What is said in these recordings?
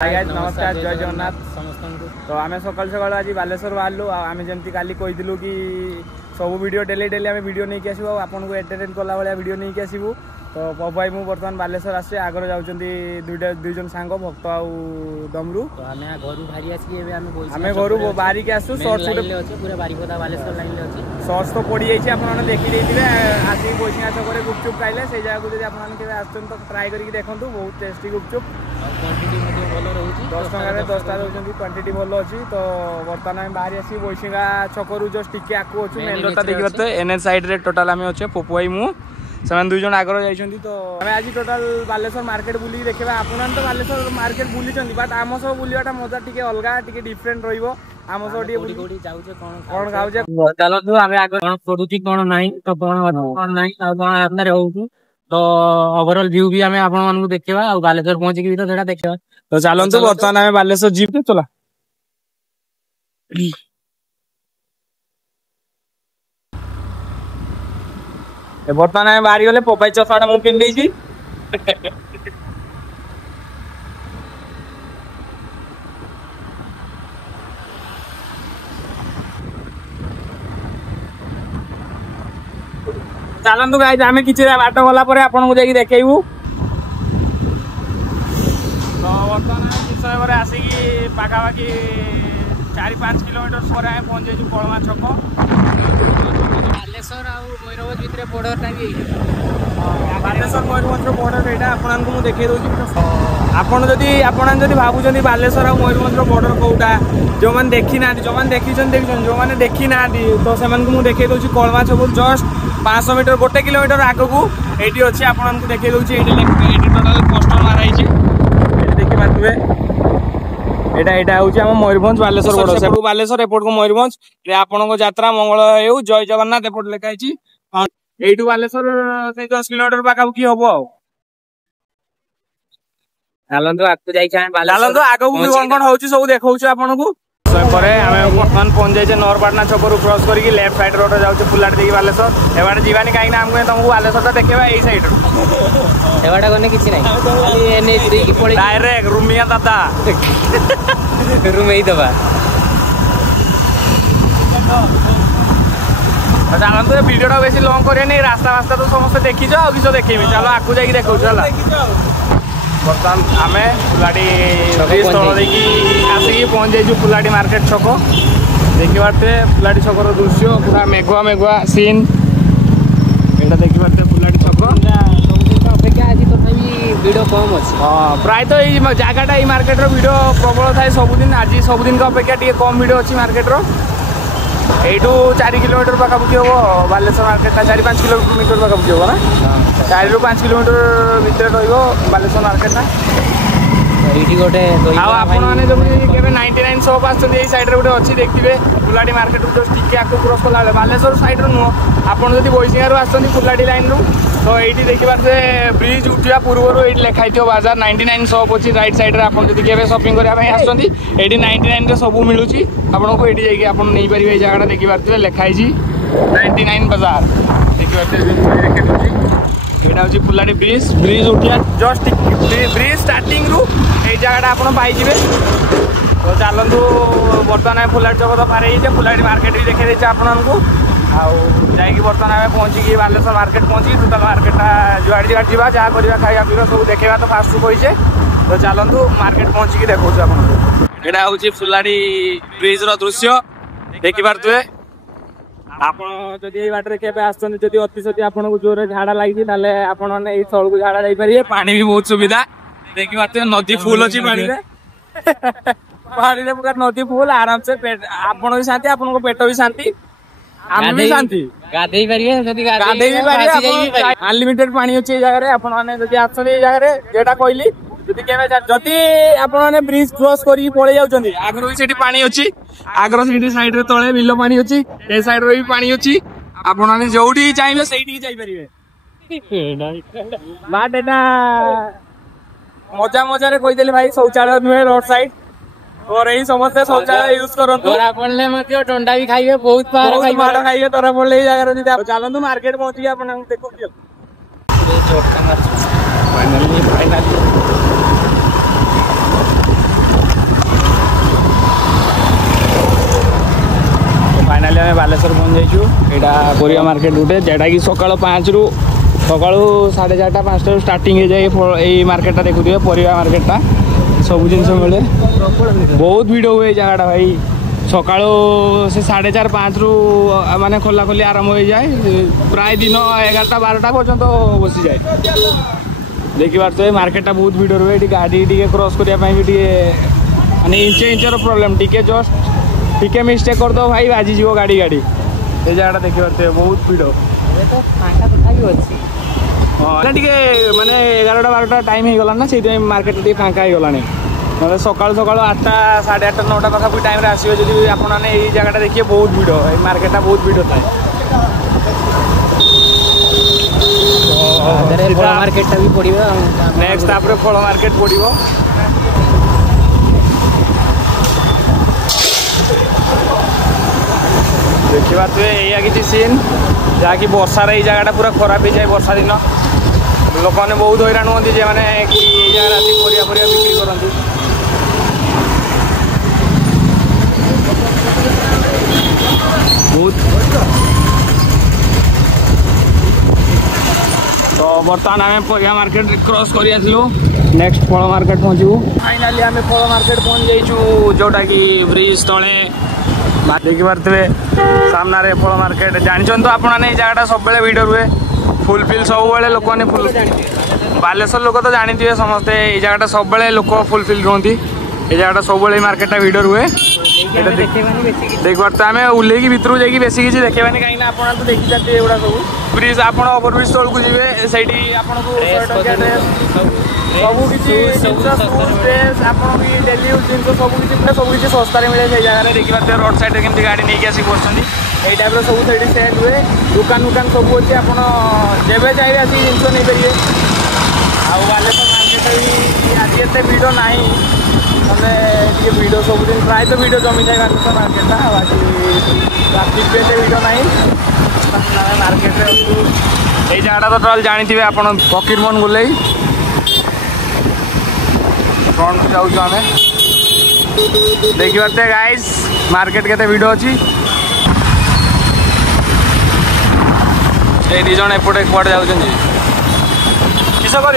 नमस्कार जय जगन्नाथ समस्त। तो आम सकाल सकाल आज बालेश्वर बाहर आम जमी काली कही कि सब वीडियो डेली डेली आम वीडियो नहीं आसू आपको एंटरटेन कला भाया वीडियो नहीं आसू। तो पप्पू भाई मुझे बर्तमान बालेश्वर आसे आगर जाऊँगी दुई सांग भक्त आउ डमरू। तो आम घर बाहर के आसू सर्च तो पड़ी जाइए आपने देखी आज बोईसिंगा छक गुपचुप खाइले से जगह जब आप तो ट्राए करके देखूँ बहुत टेस्टी गुपचुप 10 टकर 10टा रोज क्वांटिटी भल अच्छी। तो बर्तमान आम बाहर आसी बोईसिंगा छकू जस्ट टिके आगे अच्छे मेन रोड देखिए पारे एनएच साइड रे टोटाल आम अच्छे पप्पू भाई मु से दुई जन आगर जाइए। तो आम आज टोटाल बालेश्वर मार्केट बुली देखा आपने तो बालेश्वर मार्केट बुली बट आम सब बुलवाटा मजा टी अलग टी डिफरेंट रही आम सब कौन खाऊे चलतु आम आगे कौन पड़ुची कौन ना तो कौन ना तो ओवरऑल व्यू भी आमे आपण मानू देखिबा आ बालेश्वर पहुंची भी तो सेटा देखिबा। तो चलंतु बर्तमान आमे बालेश्वर जीव चला ए बर्तमान आमे बाहरी गले पोपाई चसाटा मु पिन देजी चलतु गाइस आमे किछि बाट गला परे आपन को जाई देखेबू। तो बर्तमान किछ समय पर आसिकी पाखापाखि 4-5 किलोमीटर पर आए पहुंच जाइए कलमा छक बालेश्वर आ मयूरभंज भितर बॉर्डर भी बालेश्वर मयूरभंज बॉर्डर यहाँ आपको देखे दूसरी आपड़ जब भावुं बालेश्वर आ मयूरभंज बॉर्डर कौटा जो मैंने देखी ना जो मैंने देखी जो मैंने देखी ना तो से देखे दूसरी कलमा छक जस्ट 500 मीटर 1 किलोमीटर आगू ये अच्छी आपको देखे दूसरी टोटाल पोस्टर माराई देखी पारे यहाँ हूँ मयूरभंज बालेश्वर बॉर्डर से बालेश्वर एपट को मयूरभंज आपन यात्रा मंगल हो जय जगन्नाथ एपट लिखाई यू बालेश्वर 10 किलोमीटर पाखापाखि हम चलतु चलतु आगू भी कौन कौन होची सब देखौछु आपनको। आम बर्तमान पहुंच जाइए नरपाटना छकरू क्रॉस करके लेफ्ट साइड रोड जाऊँ फुलाट देखिए बालेश्वर एबाटे जीवानी कहीं आमको तुमको बालेश्वर देखा यही साइड एबाटा गने किछि नहीं डायरेक्ट रूमिया दादा रूम ही दबा चलते वीडियो बेसी लंग करे नहीं रास्ता रास्ता तो समस्त देखी आ किस देखेबी चलो आगू जाकि देखा बर्तमान आम फुलाटी स्थल देखी आसिक पहुंच जाइए फुलाटी मार्केट छक देखी पारे फुलाटी छकर दृश्य पूरा मेघुआ मेघुआ सीन यहाँ देखी पारे फुलाटी छक अपेक्षा आज तथापि भिड़ कम अच्छे। हाँ प्रायतः ये जगटा ये मार्केट भिड़ प्रबल थाए सबुदिन आज सबुदिन अपेक्षा टे कम भिड़ अच्छी मार्केट यू 4 किलोमीटर पाखापाखि हम बालेश्वर मार्केट 4-5 किलोमीटर पाखापाखि हम ना 4-5 किलोमीटर भितर रही बालेश्वर मार्केट गोटे आपने जब 99 शॉप आसते सैड गोटे अच्छी देखिए फुलाटी मार्केट जस्ट टी आगे क्रॉस कला बालेश्वर सैड नुह आपड़ जब बोईसिंगारू आसती फुलाटी लाइन रू तो ये देखिए पारे ब्रिज उठा पूर्व ये लिखाई थो बाजार 99 शॉप अच्छी राइट सैड में आप शॉपिंग करने आसती 99 सब मिलूँ आपको ये जाकि आप नहीं पारे ये जगह देखी पारे लिखाई 99 बाजार देखिए यहाँ हूँ फुलाटी ब्रिज ब्रिज उठिया जस्ट ब्रिज स्टार्टिंग रू ये जगह आप पाइबे। तो चलतु बर्तमान फुलाटी चौक तो पार फुलाटी मार्केट भी देखे देचे आपको आईकि बर्तमान आम पहुँचिकी बालेश्वर मार्केट पहुँची टोटाल मार्केटा जुआड़ी जुआड़ी जावा जहाँ करवा खाଇବା पीवा सब देखा तो फास्ट कहीचे। तो चलतु मार्केट पहुँचिकी देखा आपको यहाँ हूँ फुलाटी ब्रिज दृश्य देखी पारे आप बाटर के अतिशय आपको जोर झाड़ा लगी आपने स्थल को झाड़ा जापारे पानी भी बहुत सुविधा देखी पारे नदी फुल अच्छी पानी पूरा नदी फुल आराम से आपन भी शांति आपन पेट भी शांति आम भी शांति गाधे अनलिमिटेड पानी अच्छे जगह आपने आसते जगह जेटा कहली जदि आपने ब्रिज क्रॉस कर पड़े जाऊँ आगर भी सेठी पानी अच्छी आगर से साइड रे तले बिल पानी अच्छी ए साइड रे भी पानी अच्छी आपने जो चाहिए से जापारे बाट एटा मजा मजा रे कहीदेली भाई शौचालय नुहे रोड साइड और यही समस्या शौचालय यूज करते टंडा भी खाइए बहुत माड़ खाइए तोरा पड़े जगह चलतु मार्केट पहुंची आप देखो फाइनली बालेश्वर पहुँच जाइछु एटा परिया मार्केट गुटे जेटा कि सकाळ 5 रु सकाळू 4:30 5 रु स्टार्टिंग हो जाए ये मार्केटा देखुथिबे परिया मार्केटा सब जिनस मिले बहुत भिड़ हुए जगह भाई सकाळू से 4:30 5 रु माने खोला खोली आरंभ हो जाए प्राय दिन 11टा 12टा पर्यंत बसी जाए देखी पार्थ मार्केटा बहुत भिड़ हुए गाड़ी टी क्रॉस करने भी माने इंचर प्रोब्लेम टी जस्ट टी मिस्टेक कर दो भाई बाजी जीव गाड़ी गाड़ी से जगह देखी पार्थ बहुत भिड़ हाँ टे माने 11टा 12टा टाइम हो गला ना से मार्केट टी फाँका हो गला ना सकाल सकाल 8टा 8:30 9टा पाखापी टाइम आसो जी आपने ये जगह देखिए बहुत भिड़ मार्केटा बहुत भिड़ था मार्केट भी पड़ो नेक्स्ट तापर फल मार्केट पड़ो देखा या कि सीन जहाँकि वर्षार ये जगह पूरा खराब हो जाए वर्षा दिन लोक मैंने बहुत हैरान होती जे मैंने कि जगह आसी परिया परिया बिक्री करती तो बर्तमान आम परिया मार्केट क्रॉस कर नेक्स्ट फल मार्केट पहुँचू फाइनाली आम फल मार्केट पहुँच जाइछु जोटा कि ब्रिज तले देखी पारे सामने फल मार्केट जानते तो आपने जगह सब भिड़ हुए फुलफिल सब लोक मैंने फुल बालेश्वर लोक तो जानी थे समस्ते ये जगह सब लोक फुलफिल रुहति ये जगह सब मार्केटा भिड़ हुए देख पारे आम ओल्ल भितर जाकि बेस किसी देखेबानी कहीं आप तो देखी जाते एगुड़ा सब ब्रिज आप ओवर ब्रिज तौक जी से सब किसी ड्रेस आप डेली यूज जिन सब किसी सस्तार मिले से जगह देखी पारे रोड साइड केमती गाड़ी नहीं आसी बसुँच यही टाइप सब से सेल हुए दुकान दुकान सब अच्छे आप जब चाहिए आसिक जिन नहीं पारे आ बालेश्वर मार्केट भी आज एत भिड़ ना मैंने भिड़ सब दिन प्राय तो भिड़ जमी जाए बालेश्वर मार्केटा बाकी ट्राफिक भी एत भिड़ ना मार्केट ये जगह तो टोल जानी आप फकीरमोहन गोलेई फ्रंट जाऊँ आम देखी पारे गाइस मार्केट केते भिड़ अच्छी ये दिज एपटे कड़े जाऊँ किस कर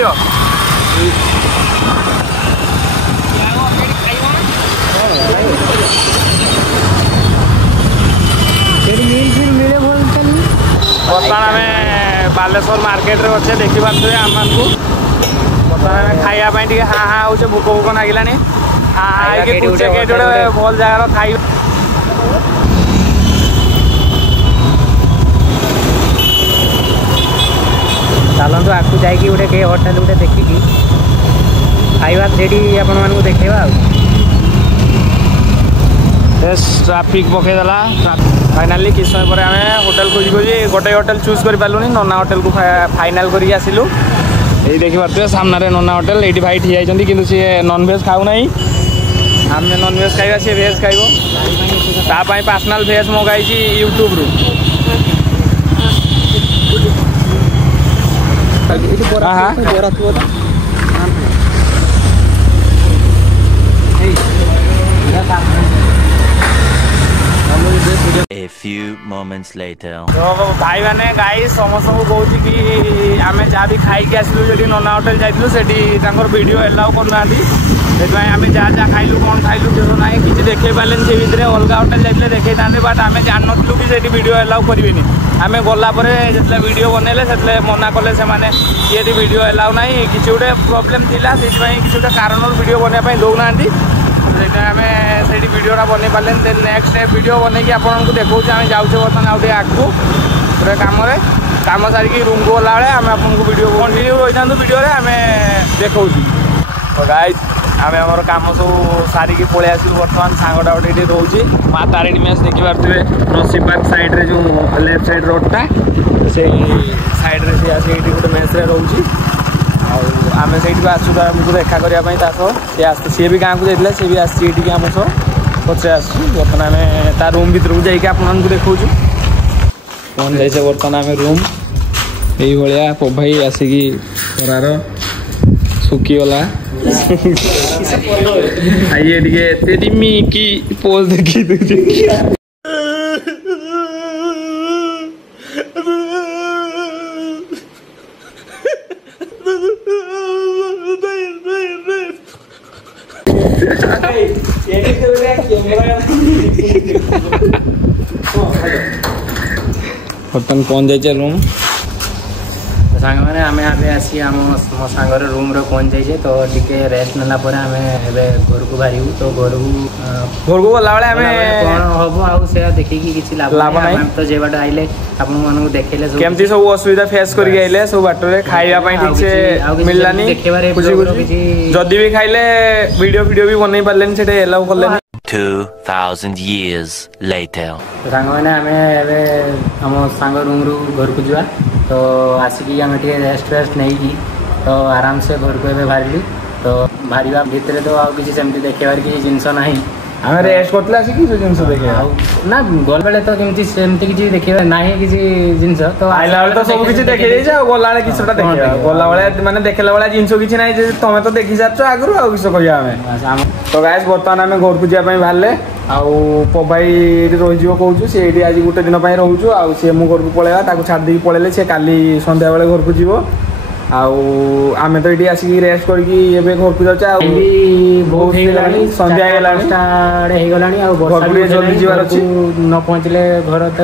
बर्तमान आम बालेश्वर मार्केट रे अच्छे देखी पारे आमको बर्तमान खाइबापी टे हाँ हाँ हो भोक भोक लगिला हाँ हाँ गोटे भल जगार खाई चलतु आपको जाकि गोटे होटेल गोटे देखिकी खाइबा से आपण देखा ट्राफिक पकईदेला फाइनाली किस समय पर आम होटेल खोजी खोजी गोटे होटेल चूज कर पार्लुनी नना होटेल को फाइनाल करके आसिलु ये देखी पारे सामने नना होटेल ये भाई ठिया कि सी नॉनभेज खाऊ ना आम नॉनभेज खाइबा सी भेज खाइब पर्सनल भेज मंगाई यूट्यूब रु A few moments later. तो भाई मैंने गाई समस्त को कहूँ कि आम जहाँ भी खाई आसलु जो नना होटेल जाइलु से वीडियो एलाउ करना आम जहाँ जहाँ खाइलु कौन खाइलु किस ना कि देखे पारे से भितर अलग होटेल जाते देखे था बट आम जान नु कि वीडियो एलाउ करें आम गलापर जो वीडियो बनइले से मना कले से ये वीडियो एलाउ ना कि गोटे प्रोब्लेम थिला से किसी गोटे कारण वीडियो बनवाई दौना आम से वीडियोटा बन पारे देन नेक्स्ट वीडियो बनई आपको देखा आम जाऊे बर्तमान आगे आगू पूरा कम सारिकी रूम को गला आम आपको वीडियो कंटिन्यू रही था वीडियो आम देखा तो गाइस आम आम कम सब सारिकी पलि आसलु बर्तमान सांगटा गोटे रोचे माँ तारिणी मेस देखी पारे नरसिंह पार्क साइड जो लेफ्ट साइड रोडटा से साइड रे सी आसी गोटे मेस रोचे आम से आसू आमको देखा करने सी भी गाँव को जाइए सी भी आसी आम सह पचे आस बर्तमान आम ता रूम भर को जाकि आपको देखा कौन जाइए बर्तमान आम रूम ये भाई आसिकी खरार सुखीगला आइए टे की पोज देखी ବର୍ତ୍ତମାନ ପହଞ୍ଚି ଯାଇଛେ ରୁମ୍। ସାଙ୍ଗମାନେ ଆମେ ଏବେ ଆସି ମୋ ସାଙ୍ଗର ରୁମ୍ରେ ପହଞ୍ଚି ଯାଇଛେ। ତ ଟିକେ ରେଷ୍ଟ ନେଲା ପରେ ଆମେ ଏବେ ଘରକୁ ବାହାରିବୁ। ତ ଘରକୁ ଗଲାବେଳେ ଆମେ କ'ଣ ହବ ଆଉ ସେୟା ଦେଖିକି କିଛି ଲାଭ ନାହିଁ। ତ ଯେ ବାଟ ଆଇଲେ ଆପଣମାନଙ୍କୁ ଦେଖେଇଲେ କେମିତି ସବୁ ଅସୁବିଧା ଫେସ୍ କରିକି ଆଇଲେ ସବୁ ବାଟରେ ଖାଇବା ପାଇଁ ଠିକ ସେ ମିଳିଲାନି। ଯଦି ବି ଖାଇଲେ ଭିଡ଼ିଓ ବି ବନେଇ ପାରିଲେନି, ସେଟା ଏଲାଉ କଲେନି। 2000 years later. ସାଙ୍ଗମାନେ ଆମେ ଏବେ ଆମ ସାଙ୍ଗ ରୁମ୍ରୁ ଘରକୁ ଯିବା। ତ ଆସିକି ଆମେ ଟିକେ ରେଷ୍ଟ ନେଇକି ତ ଆରାମସେ ଘରକୁ ଏବେ ବାହାରିଲୁ। ତ ବାହାରିବା ଭିତରେ ତ ଆଉ କିଛି ସେମିତି ଦେଖେଇବାର କିଛି ଜିନିଷ ନାହିଁ। ଆମେ ରେଷ୍ଟ କରିଥିଲେ ଆସିକି ସେ ଜିନିଷ ଦେଖିବା ଆଉ ନା ଗଲାବେଳେ ତ ସେମିତି କିଛି ଦେଖିବା ନାହିଁ କିଛି ଜିନିଷ। ତ ଆଇଲା ବେଳେ ତ ସବୁ କିଛି ଦେଖେଇ ଦେଇଛ ଆଉ ଗଲାବେଳେ କିଛିଟା ଦେଖିବା। ଗଲାବେଳେ ମାନେ ଦେଖିଲା ଭଳିଆ ଜିନିଷ କିଛି ନାହିଁ ଯେ ତମେ ତ ଦେଖି ସାରିଛ ଆଗରୁ ଆଉ କିସ କହିବା ଆମେ। ତ ଗାଇସ୍ ବର୍ତ୍ତମାନ ଆମେ ଘରକୁ ଯିବା ପାଇଁ ବାହାରିଲେ। ଆଉ ପବାଇ ଏଠି ରହିଯିବ କହୁଛୁ, ସେ ଏଇଠି ଆଜି ଗୋଟେ ଦିନ ପାଇଁ ରହୁଛୁ। ଆଉ ସିଏ ମୁଁ ଘରକୁ ପଳେଇବା, ତାକୁ ଛାଡ଼ି ଦେଇକି ପଳେଇଲେ ସେ କାଲି ସନ୍ଧ୍ୟାବେଳେ ଘରକୁ ଯିବ। ଆଉ ଆମେ ତ ଏଠି ଆସିକି ରେଷ୍ଟ କରିକି ଏବେ ଘରକୁ ଯାଉଛେ। ଆଉ ବହୁତ ହେଇଗଲାଣି, ସନ୍ଧ୍ୟା ହେଇଗଲାଣି, ହେଇଗଲାଣି ଆଉ ଘରକୁ ଟିକେ ଜଲ୍ଦି ଯିବାର ଅଛି। ନ ପହଞ୍ଚିଲେ ଘର ତ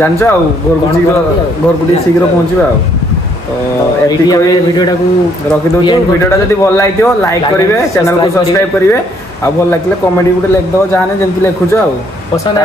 ଜାଣିଛ ଆଉ ଘରକୁ ଟିକେ ଶୀଘ୍ର ପହଞ୍ଚିବା। ଆଉ ଏତିକି ଭିଡ଼ିଓଟାକୁ ରଖିଦଉଛୁ। ଭିଡ଼ିଓଟା ଯଦି ଭଲ ଲାଗିଥିବ ଲାଇକ୍ କରିବେ, ଚ୍ୟାନେଲକୁ ସବସ୍କ୍ରାଇବ୍ କରିବେ। ଆଉ ଭଲ ଲାଗିଲେ କମେଣ୍ଟ ଗୋଟେ ଲେଖିଦେବ ଯାହାନେ ଯେମିତି ଲେଖୁଛ ଆଉ। ପସନ୍ଦ